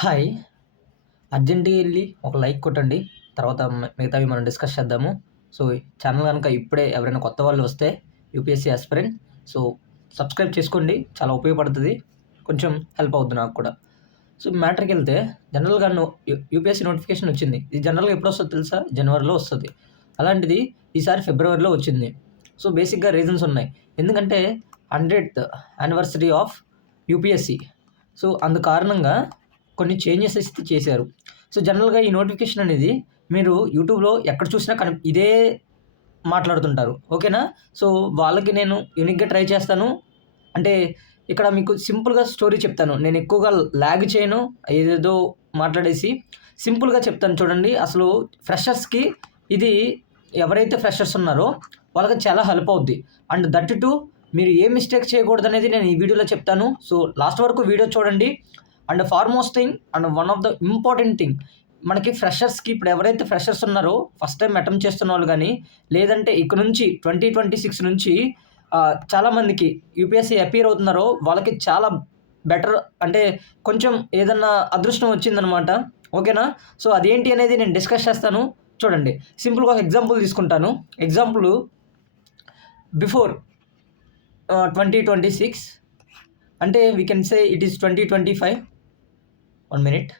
Hi! అర్జెంట్‌గా ఎళ్లి ఒక లైక్ కొట్టండి. తర్వాత మిగతావి మనం డిస్కస్ చేద్దాము. సో, ఛానల్ గనుక ఇప్పుడే ఎవరైనా కొత్త వాళ్ళు వస్తే యూపీఎస్సీ యాస్పిరెంట్ సో, సబ్స్క్రైబ్ చేసుకోండి. చాలా ఉపయోగపడుతది. కొంచెం హెల్ప్ అవుద్ది నాకు కూడా. సో, మ్యాటర్‌కెళ్తే జనరల్‌గా యూపీఎస్సీ నోటిఫికేషన్ వచ్చింది. ఇది జనరల్‌గా ఎప్పుడొస్తదో తెలుసా? జనవరిలో వస్తది. అలాంటిది ఈసారి ఫిబ్రవరిలో వచ్చింది. సో, బేసిక్‌గా రీజన్స్ ఉన్నాయి. ఎందుకంటే 100th anniversary of UPSC. So, అందు కారణంగా కొన్ని చేంజెస్ అయితే చేశారు. సో, జనరల్‌గా ఈ నోటిఫికేషన్ అనేది మీరు యూట్యూబ్‌లో ఎక్కడ చూసినా ఇదే మాట్లాడుతుంటారు. ఓకేనా? సో, వాళ్ళకి నేను యూనిక్‌గా ట్రై చేస్తాను. అంటే ఇక్కడ మీకు సింపుల్‌గా స్టోరీ చెప్తాను. నేను ఎక్కువగా లాగ్ చేయను. ఏదేదో మాట్లాడేసి సింపుల్‌గా చెప్తాను చూడండి. అసలు ఫ్రెషర్స్‌కి ఇది ఎవరైతే ఫ్రెషర్స్ ఉన్నారో వాళ్ళకి చాలా హెల్ప్ అవుద్ది. అండ్ దట్ టు మీరు ఏ మిస్టేక్ చేయకూడదనేది నేను ఈ వీడియోలో చెప్తాను. సో, లాస్ట్ వరకు వీడియో చూడండి. And foremost thing and one of the important thing మనకి ఫ్రెషర్స్‌కి ఇప్పుడు ఎవరైతే ఫ్రెషర్స్ ఉన్నారో ఫస్ట్ టైమ్ అటెంప్ట్ చేస్తున్నోళ్ళు గానీ, లేదంటే ఇక నుంచి 2026 నుంచి చాలామందికి యూపీఎస్సీ అపియర్ అవుతున్నారో వాళ్ళకి చాలా బెటర్ అంటే కొంచెం ఏదన్నా అదృష్టం వచ్చిందనమాట. ఓకేనా? సో, అదేంటి అనేది నేను డిస్కస్ చేస్తాను. చూడండి. సింపుల్‌గా ఒక ఎగ్జాంపుల్ తీసుకుంటాను. ఎగ్జాంపులు బిఫోర్ 2026 అంటే we can say it is 2025. 1 minute.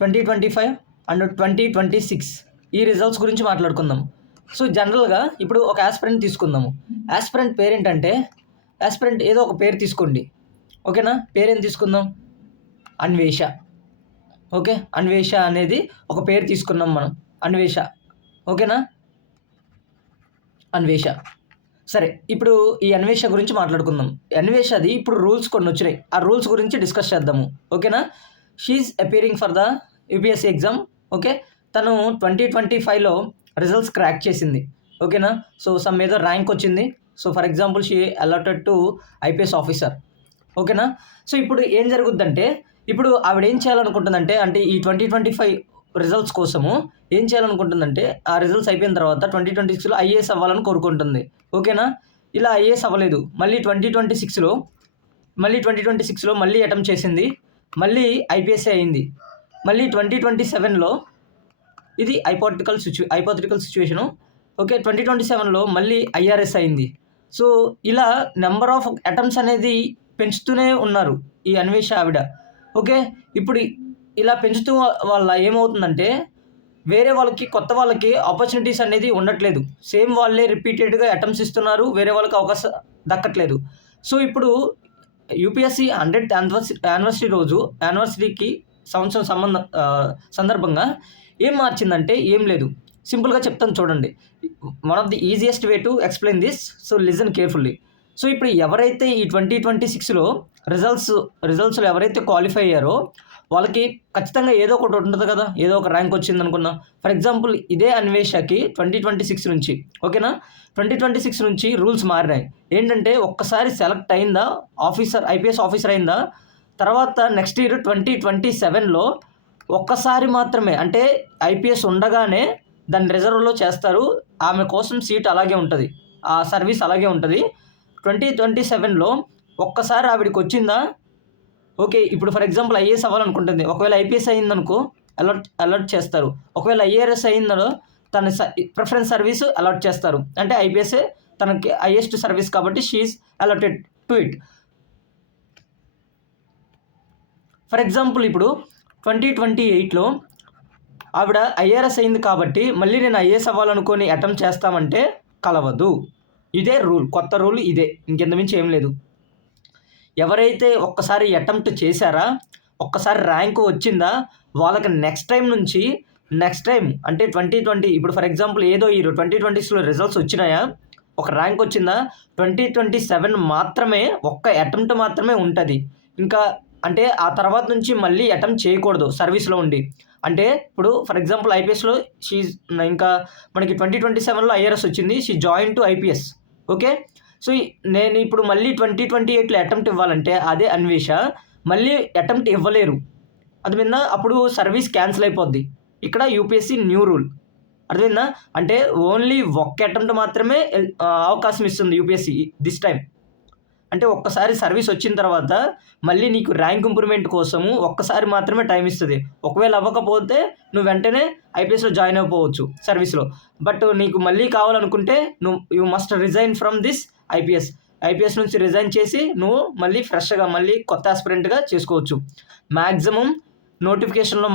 2025 and 2026 ఈ రిజల్ట్స్ గురించి మాట్లాడుకుందాం. సో, జనరల్‌గా ఇప్పుడు ఒక యాస్పిరెంట్ తీసుకుందాము. యాస్పిరెంట్ పేరేంటంటే, యాస్పిరెంట్ ఏదో ఒక పేరు తీసుకోండి. ఓకేనా? పేరేం తీసుకుందాం? అన్వేష. ఓకే. అన్వేష అనేది ఒక పేరు తీసుకున్నాం మనం. అన్వేష. ఓకేనా? అన్వేష. సరే. ఇప్పుడు ఈ అన్వేష గురించి మాట్లాడుకుందాం. అన్వేషది ఇప్పుడు రూల్స్ కొన్నొచ్చినాయి. ఆ రూల్స్ గురించి డిస్కస్ చేద్దాము. ఓకేనా? She is appearing for the UPSC exam. Okay. తను 2025లో రిజల్ట్స్ క్రాక్ చేసింది. ఓకేనా? సో, సమ్ ఏదో ర్యాంక్ వచ్చింది. So, for example she allotted to IPS officer. ఓకేనా? సో, ఇప్పుడు ఏం జరుగుద్దంటే, ఇప్పుడు ఆవిడేం చేయాలనుకుంటుందంటే, అంటే ఈ 2025 రిజల్ట్స్ కోసము ఏం చేయాలనుకుంటుందంటే, ఆ రిజల్ట్స్ అయిపోయిన తర్వాత 2026లో ఐఏఎస్ అవ్వాలని కోరుకుంటుంది. ఓకేనా? ఇలా ఐఏఎస్ అవ్వలేదు. మళ్ళీ 2026లో మళ్ళీ అటెంప్ట్ చేసింది. మళ్ళీ ఐపీఎస్సీ అయింది. మళ్ళీ 2027లో ఇది హైపోథెటికల్ సిట్యుయేషను. ఓకే. 2027లో మళ్ళీ ఐఆర్ఎస్ అయింది. సో, ఇలా నంబర్ ఆఫ్ అటెంప్ట్స్ అనేది పెంచుతూనే ఉన్నారు ఈ అన్వేష ఆవిడ. ఓకే. ఇప్పుడు ఇలా పెంచుతూ వల్ల ఏమవుతుందంటే, వేరే వాళ్ళకి కొత్త వాళ్ళకి ఆపర్చునిటీస్ అనేది ఉండట్లేదు. సేమ్ వాళ్ళే రిపీటెడ్‌గా అటెంప్ట్స్ ఇస్తున్నారు. వేరే వాళ్ళకి అవకాశం దక్కట్లేదు. సో, ఇప్పుడు యూపీఎస్సీ 100th యానివర్సరీ రోజు యానివర్సరీకి సందర్భంగా ఏం మార్చిందంటే ఏం లేదు. సింపుల్‌గా చెప్తాను చూడండి. One of the easiest way to explain this. So, listen carefully. So, ఇప్పుడు ఎవరైతే ఈ 2026లో రిజల్ట్స్‌లో ఎవరైతే క్వాలిఫై అయ్యారో వాళ్ళకి ఖచ్చితంగా ఏదో ఒకటి ఉంటది కదా! ఏదో ఒక ర్యాంక్ వచ్చిందనుకుందాం. ఫర్ ఎగ్జాంపుల్ ఇదే అన్వేషకి 2026 నుంచి ఓకేనా? 2026 నుంచి రూల్స్ మారినాయి. ఏంటంటే ఒక్కసారి సెలెక్ట్ అయిందా ఐపీఎస్ ఆఫీసర్ అయిందా, తర్వాత నెక్స్ట్ ఇయర్ 2027లో ఒక్కసారి మాత్రమే అంటే ఐపీఎస్ ఉండగానే దాన్ని రిజర్వ్‌లో చేస్తారు. ఆమె కోసం సీట్ అలాగే ఉంటది. ఆ సర్వీస్ అలాగే ఉంటది. 2027లో ఒక్కసారి ఆవిడకొచ్చిందా ఓకే. ఇప్పుడు ఫర్ ఎగ్జాంపుల్ ఐఏఎస్ అవ్వాలనుకుంటుంది. ఒకవేళ ఐపీఎస్ అయిందనుకో అలర్ట్ చేస్తారు. ఒకవేళ ఐఆర్ఎస్ అయిందో తన ప్రిఫరెన్స్ సర్వీస్ అలాట్ చేస్తారు. అంటే ఐపీఎస్సే తనకి హైయెస్ట్ సర్వీస్ కాబట్టి she is allotted to it. For example ఇప్పుడు 2028లో ఆవిడ ఐఆర్ఎస్ అయింది కాబట్టి మళ్ళీ నేను ఐఏఎస్ అవ్వాలనుకోని అటెంప్ట్ చేస్తామంటే కలవదు. ఇదే రూల్. కొత్త రూల్ ఇదే. ఇంకింత మించి ఏం లేదు. ఎవరైతే ఒక్కసారి అటెంప్ట్ చేశారా, ఒక్కసారి ర్యాంక్ వచ్చిందా, వాళ్ళకి నెక్స్ట్ టైమ్ అంటే 2020 ఇప్పుడు ఫర్ ఎగ్జాంపుల్ ఏదో ఇయర్ 2026లో రిజల్ట్స్ వచ్చినాయా, ఒక ర్యాంక్ వచ్చిందా, 2027 మాత్రమే ఒక్క అటెంప్ట్ మాత్రమే ఉంటది. ఇంకా అంటే ఆ తర్వాత నుంచి మళ్ళీ అటెంప్ట్ చేయకూడదు సర్వీస్‌లో ఉండి. అంటే ఇప్పుడు ఫర్ ఎగ్జాంపుల్ ఐపీఎస్‌లో ఇంకా మనకి 2027లో ఐఆర్ఎస్ వచ్చింది. She join to IPS. Okay. So, నేను ఇప్పుడు మళ్ళీ 2028లో అటెంప్ట్ ఇవ్వాలంటే అదే అన్వేష మళ్ళీ అటెంప్ట్ ఇవ్వలేరు. అర్థమైందా? అప్పుడు సర్వీస్ క్యాన్సిల్ అయిపోద్ది. ఇక్కడ యూపీఎస్సీ న్యూ రూల్. అర్థమైందా? అంటే ఓన్లీ ఒక్క అటెంప్ట్ మాత్రమే అవకాశం ఇస్తుంది యూపీఎస్సీ దిస్ టైమ్. అంటే ఒక్కసారి సర్వీస్ వచ్చిన తర్వాత మళ్ళీ నీకు ర్యాంక్ ఇంప్రూవ్‌మెంట్ కోసము ఒక్కసారి మాత్రమే టైమ్ ఇస్తది. ఒకవేళ అవ్వకపోతే నువ్వు వెంటనే ఐపీఎస్‌లో జాయిన్ అయిపోవచ్చు సర్వీస్‌లో. బట్ నీకు మళ్ళీ కావాలనుకుంటే you must resign from this IPS. IPS నుంచి రిజైన్ చేసి నువ్వు మళ్ళీ ఫ్రెష్‌గా మళ్ళీ కొత్త యాస్పిరెంట్‌గా చేసుకోవచ్చు. మాక్సిమం నోటిఫికేషన్‌లో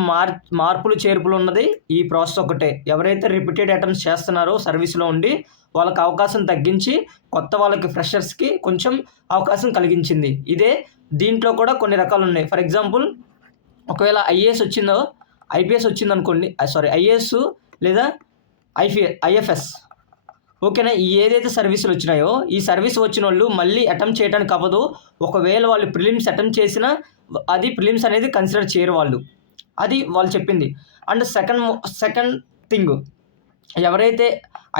మార్పులు, చేర్పులు ఉన్నది ఈ ప్రాసెస్ ఒకటే. ఎవరైతే రిపీటెడ్ అటెంప్ట్స్ చేస్తున్నారో సర్వీస్‌లో ఉండి వాళ్ళకి అవకాశం తగ్గించి కొత్త వాళ్ళకి ఫ్రెషర్స్‌కి కొంచెం అవకాశం కలిగించింది. దీంట్లో కూడా కొన్ని రకాలున్నాయి. ఫర్ ఎగ్జాంపుల్ ఒకవేళ ఐపీఎస్ వచ్చిందనుకోండి, ఐఏఎస్ లేదా ఐఎఫ్ఎస్, ఓకేనా. ఏదైతే సర్వీసులు వచ్చినాయో ఈ సర్వీస్ వచ్చినోళ్ళు మళ్ళీ అటెంప్ట్ చేయడానికి అవ్వదు. ఒకవేళ వాళ్ళు ప్రిలిమ్స్ అటెంప్ట్ చేసినా అది ప్రిలిమ్స్ అనేది కన్సిడర్ చేయరు వాళ్ళు. అది వాళ్ళు చెప్పింది. అండ్ సెకండ్ థింగ్, ఎవరైతే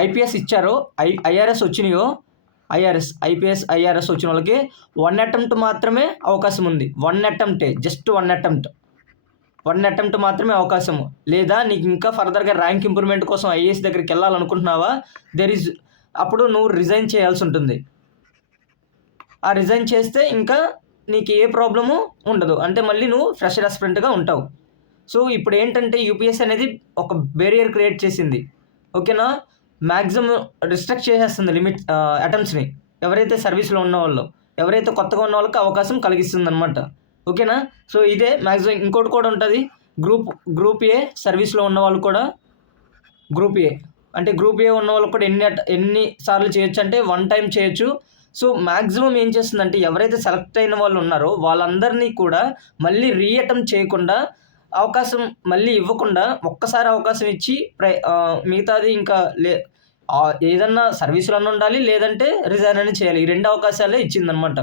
ఐపీఎస్ ఇచ్చారో ఐఆర్ఎస్ వచ్చినాయో, ఐపీఎస్ ఐఆర్ఎస్ వచ్చిన వాళ్ళకి 1 అటెంప్ట్ మాత్రమే అవకాశం ఉంది. 1 అటెంప్టే, జస్ట్ 1 అటెంప్ట్ మాత్రమే అవకాశము. లేదా నీకు ఇంకా ఫర్దర్గా ర్యాంక్ ఇంప్రూవ్మెంట్ కోసం ఐఏఎస్ దగ్గరికి వెళ్ళాలనుకుంటున్నావా, అప్పుడు నువ్వు రిజైన్ చేయాల్సి ఉంటుంది. ఆ రిజైన్ చేస్తే ఇంకా నీకు ఏ ప్రాబ్లము ఉండదు. అంటే మళ్ళీ నువ్వు ఫ్రెషర్ ఆస్పిరెంట్‌గా ఉంటావు. సో ఇప్పుడు ఏంటంటే యూపీఎస్సీ అనేది ఒక బ్యారియర్ క్రియేట్ చేసింది, ఓకేనా. మ్యాక్సిమం రిస్ట్రిక్ట్ చేసేస్తుంది అటెంప్ట్స్ని. ఎవరైతే సర్వీస్లో ఉన్నవాళ్ళో, ఎవరైతే కొత్తగా ఉన్న వాళ్ళకి అవకాశం కలిగిస్తుంది అనమాట, ఓకేనా. సో ఇదే మ్యాక్సిమం. ఇంకోటి కూడా ఉంటుంది, గ్రూప్ ఏ సర్వీస్లో ఉన్న వాళ్ళు కూడా, గ్రూప్ ఏ ఉన్న వాళ్ళు కూడా ఎన్ని సార్లు చేయొచ్చు అంటే 1 టైం చేయొచ్చు. సో మ్యాక్సిమం ఏం చేస్తుందంటే ఎవరైతే సెలెక్ట్ అయిన వాళ్ళు ఉన్నారో వాళ్ళందరినీ కూడా మళ్ళీ అటెంప్ట్ చేయకుండా, అవకాశం మళ్ళీ ఇవ్వకుండా ఒక్కసారి అవకాశం ఇచ్చి మిగతాది ఇంకా ఏదన్నా సర్వీసులన్నా ఉండాలి, లేదంటే రిజైన్ అని చేయాలి. ఈ 2 అవకాశాలే ఇచ్చిందనమాట.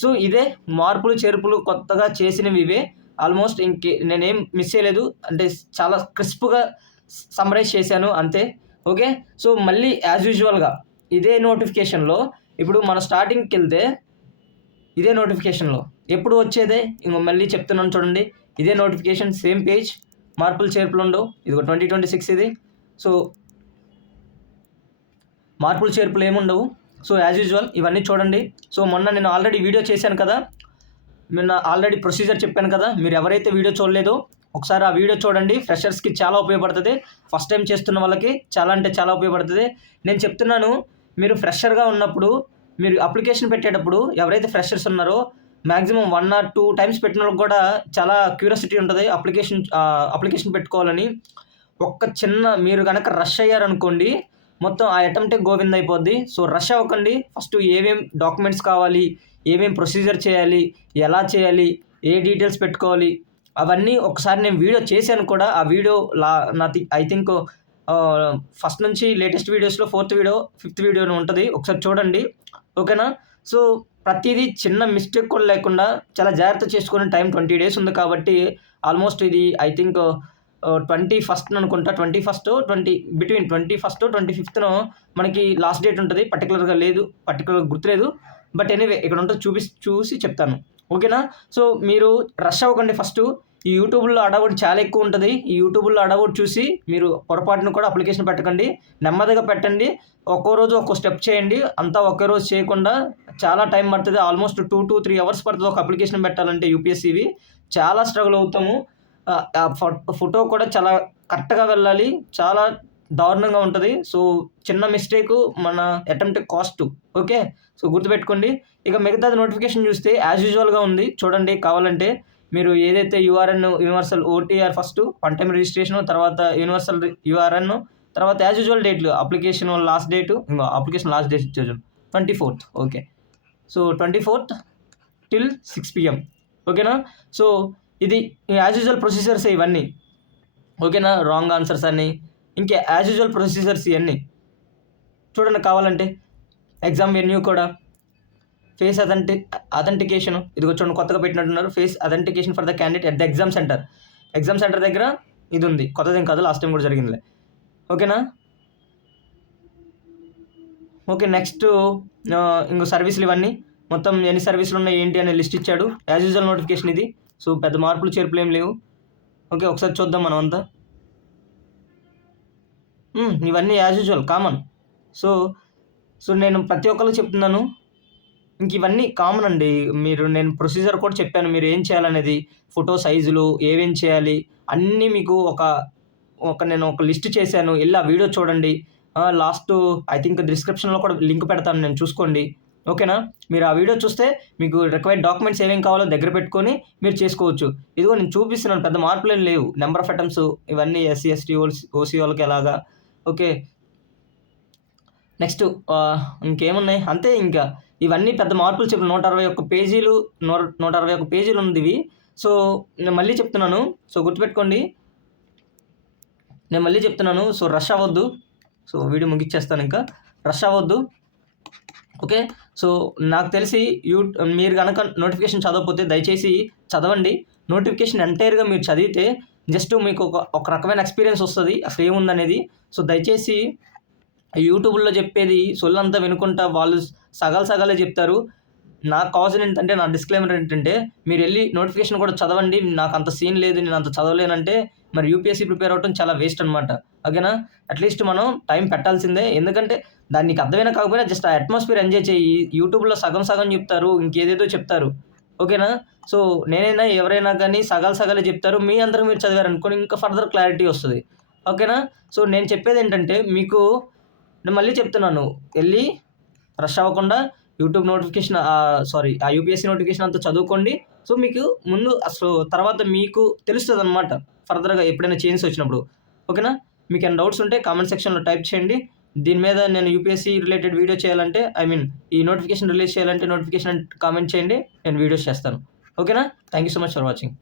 సో ఇదే మార్పులు, చేర్పులు కొత్తగా చేసినవి ఇవే. ఆల్మోస్ట్ నేనేం మిస్ చేయలేదు, అంటే చాలా క్రిస్ప్గా సమ్మరైజ్ చేశాను అంతే, ఓకే. సో మళ్ళీ యాజ్ యూజువల్గా ఇదే నోటిఫికేషన్లో ఇప్పుడు మనం స్టార్టింగ్కి వెళ్తే ఇదే నోటిఫికేషన్లో ఎప్పుడు వచ్చేదే మళ్ళీ చెప్తున్నాను చూడండి. ఇదే నోటిఫికేషన్, సేమ్ పేజ్, మార్పులు చేర్పులు ఉండవు. ఇదిగో 2026 ఇది. సో మార్పులు చేర్పులు ఏముండవు. సో యాజ్ యూజువల్ ఇవన్నీ చూడండి. సో మొన్న నేను ఆల్రెడీ వీడియో చేశాను కదా, ఆల్రెడీ ప్రొసీజర్ చెప్పాను కదా. మీరు ఎవరైతే వీడియో చూడలేదో ఒకసారి ఆ వీడియో చూడండి. ఫ్రెషర్స్కి చాలా ఉపయోగపడుతుంది. ఫస్ట్ టైం చేస్తున్న వాళ్ళకి చాలా అంటే చాలా ఉపయోగపడుతుంది. నేను చెప్తున్నాను, మీరు ఫ్రెషర్గా ఉన్నప్పుడు మీరు అప్లికేషన్ పెట్టేటప్పుడు ఎవరైతే ఫ్రెషర్స్ ఉన్నారో మ్యాక్సిమం 1 or 2 టైమ్స్ పెట్టిన వాళ్ళకి కూడా చాలా క్యూరియాసిటీ ఉంటుంది అప్లికేషన్ పెట్టుకోవాలని. మీరు కనుక రష్ అయ్యారనుకోండి మొత్తం ఆ అటెంప్టే గోవింద అయిపోద్ది. సో రష్ అవ్వకండి. ఫస్ట్ ఏమేం డాక్యుమెంట్స్ కావాలి, ఏమేం ప్రొసీజర్ చేయాలి, ఎలా చేయాలి, ఏ డీటెయిల్స్ పెట్టుకోవాలి, అవన్నీ ఒకసారి నేను వీడియో చేశాను కూడా. ఆ వీడియో ఐ థింక్ ఫస్ట్ నుంచి లేటెస్ట్ వీడియోస్లో 4th వీడియో 5th వీడియో ఉంటుంది, ఒకసారి చూడండి, ఓకేనా. సో ప్రతిదీ చిన్న మిస్టేక్ కూడా లేకుండా చాలా జాగ్రత్త చేసుకునే టైం 20 days ఉంది కాబట్టి ఆల్మోస్ట్ ఇది ఐ థింక్ 21st అనుకుంటా. బిట్వీన్ 21st 25th మనకి లాస్ట్ డేట్ ఉంటుంది. పర్టికులర్గా గుర్తులేదు. బట్ ఎనీవే ఇక్కడ ఉంటుంది, చూసి చెప్తాను, ఓకేనా. సో మీరు రష్ అవ్వకండి. ఫస్ట్ ఈ యూట్యూబ్లో అడవుడు చాలా ఎక్కువ ఉంటుంది. ఈ యూట్యూబ్లో అడవుడు చూసి మీరు పొరపాటును కూడా అప్లికేషన్ పెట్టకండి. నెమ్మదిగా పెట్టండి. ఒక్కో రోజు ఒక్కో స్టెప్ చేయండి. అంతా ఒకే రోజు చేయకుండా చాలా టైం పడుతుంది. ఆల్మోస్ట్ 2 to 3 hours పడుతుంది ఒక అప్లికేషన్ పెట్టాలంటే. యూపీఎస్సీవి చాలా స్ట్రగుల్ అవుతాము. ఫోటో కూడా చాలా కరెక్ట్గా వెళ్ళాలి. చాలా దారుణంగా ఉంటుంది. సో చిన్న మిస్టేక్ మన అటెంప్ట్ కాస్ట్, ఓకే. సో గుర్తుపెట్టుకోండి. ఇక మిగతాది నోటిఫికేషన్ చూస్తే యాజ్ యూజువల్గా ఉంది, చూడండి. కావాలంటే మీరు ఏదైతే universal OTR first 1 time registration, తర్వాత యూనివర్సల్ యూఆర్ఎన్, తర్వాత యాజ్ యూజువల్ డేట్లు అప్లికేషన్ లాస్ట్ డేట్ ఇచ్చేసాను 24th, okay. So 24th till 6 PM, ఓకేనా. సో ఇది యాజ్ యూజువల్ ప్రొసీజర్స్ ఇవన్నీ, ఓకేనా. రాంగ్ ఆన్సర్స్ అని ఇంకా యాజ్ యూజువల్ ప్రొసీజర్స్ ఇవన్నీ చూడండి. కావాలంటే ఎగ్జామ్ వెన్యూ కూడా, ఫేస్ అథెంటికేషన్, ఇదిగో చూడండి కొత్తగా పెట్టినట్టున్నారు. Face authentication for the candidate at the exam centre దగ్గర ఇది ఉంది. కొత్తదేం కాదు, లాస్ట్ టైం కూడా జరిగిందిలే, ఓకేనా. ఓకే, నెక్స్ట్ ఇంకో సర్వీసులు ఇవన్నీ మొత్తం ఎన్ని సర్వీసులు ఉన్నాయి ఏంటి అనే లిస్ట్ ఇచ్చాడు. యాజ్ యూజువల్ నోటిఫికేషన్ ఇది. సో పెద్ద మార్పులు చేర్పులు ఏం లేవు, ఓకే. ఒకసారి చూద్దాం మనం అంతా. ఇవన్నీ యాజ్ యూజువల్ కామన్. సో నేను ప్రతి ఒక్కరికి చెప్తున్నాను, ఇంక ఇవన్నీ కామన్ అండి. నేను ప్రొసీజర్ కూడా చెప్పాను. మీరు ఏం చేయాలనేది, ఫోటో సైజులు ఏమేం చేయాలి అన్నీ మీకు నేను ఒక లిస్ట్ చేశాను. ఎళ్లి ఆ వీడియో చూడండి. లాస్టు ఐ థింక్ డిస్క్రిప్షన్‌లో కూడా లింక్ పెడతాను నేను చూసుకోండి. ఓకేనా? మీరు ఆ వీడియో చూస్తే మీకు రిక్వైర్డ్ డాక్యుమెంట్స్ ఏమేం కావాలో దగ్గర పెట్టుకొని మీరు చేసుకోవచ్చు. ఇదిగో నేను చూపిస్తున్నాను, పెద్ద మార్పులేం లేవు. నంబర్ ఆఫ్ అటెంప్ట్స్ ఇవన్నీ ఎస్సీ, ఎస్టీ, ఓసీ వాళ్ళకి ఎలాగా ఓకే. నెక్స్ట్ ఇంకేమున్నాయి అంతే ఇంకా. ఇవన్నీ పెద్ద మార్పులు చెప్పిన 161 పేజీలు 161 పేజీలు ఉందివి. సో, నేను మళ్ళీ చెప్తున్నాను. సో, గుర్తుపెట్టుకోండి. నేను మళ్ళీ చెప్తున్నాను. సో, రష్ అవ్వద్దు. సో, వీడియో ముగిచ్చేస్తానింకా. రష్ అవ్వద్దు. ఓకే. సో, నాకు తెలిసి మీరు గనక నోటిఫికేషన్ చదవకపోతే దయచేసి చదవండి. నోటిఫికేషన్ ఎంటైర్‌గా మీరు చదివితే జస్ట్ మీకు ఒక రకమైన ఎక్స్‌పీరియన్స్ వస్తది. అసలు ఏముందనేది. సో, దయచేసి యూట్యూబ్‌లో చెప్పేది సొల్లంతా వినుకుంటా వాళ్ళు సగాలు సగాలే చెప్తారు. నాకు కావాల్సింది ఏంటంటే, నా డిస్క్లైమర్ ఏంటంటే, మీరెళ్లి నోటిఫికేషన్ కూడా చదవండి. నాకంత సీన్ లేదు, నేనంత చదవలేనంటే, మరి యూపీఎస్సీ ప్రిపేర్ అవ్వటం చాలా వేస్ట్ అనమాట. ఓకేనా? అట్‌లీస్ట్ మనం టైం పెట్టాల్సిందే. ఎందుకంటే, దాన్ని నీకు అర్థమైనా కాకపోయినా జస్ట్ ఆ అట్మాస్ఫియర్ ఎంజాయ్ చెయ్యి. యూట్యూబ్‌లో సగం సగం చెప్తారు. ఇంకేదేదో చెప్తారు. ఓకేనా? సో, నేనైనా ఎవరైనా గానీ సగాలు సగాలే చెప్తారు. మీ అందరికి మీరు చదివారనుకోండి ఇంకా ఫర్దర్ క్లారిటీ వస్తది. ఓకేనా? సో, నేను చెప్పేదేంటంటే, నేను మళ్ళీ చెప్తున్నాను. ఎళ్లి రష్ అవ్వకుండా యూట్యూబ్ నోటిఫికేషన్ ఆ యూపీఎస్సీ నోటిఫికేషన్ అంతా చదువుకోండి. సో, మీకు ముందు అసలు తర్వాత మీకు తెలుస్తదనమాట. ఫర్దర్‌గా ఎప్పుడైనా చేంజెస్ వచ్చినప్పుడు. ఓకేనా? మీకేమైనా డౌట్స్ ఉంటే కామెంట్ సెక్షన్‌లో టైప్ చేయండి. దీని మీద నేను యూపీఎస్సీ రిలేటెడ్ వీడియో చేయాలంటే ఈ నోటిఫికేషన్ రిలీజ్ చేయాలంటే నోటిఫికేషన్ కామెంట్ చేయండి. నేను వీడియోస్ చేస్తాను. ఓకేనా? Thank you so much for watching.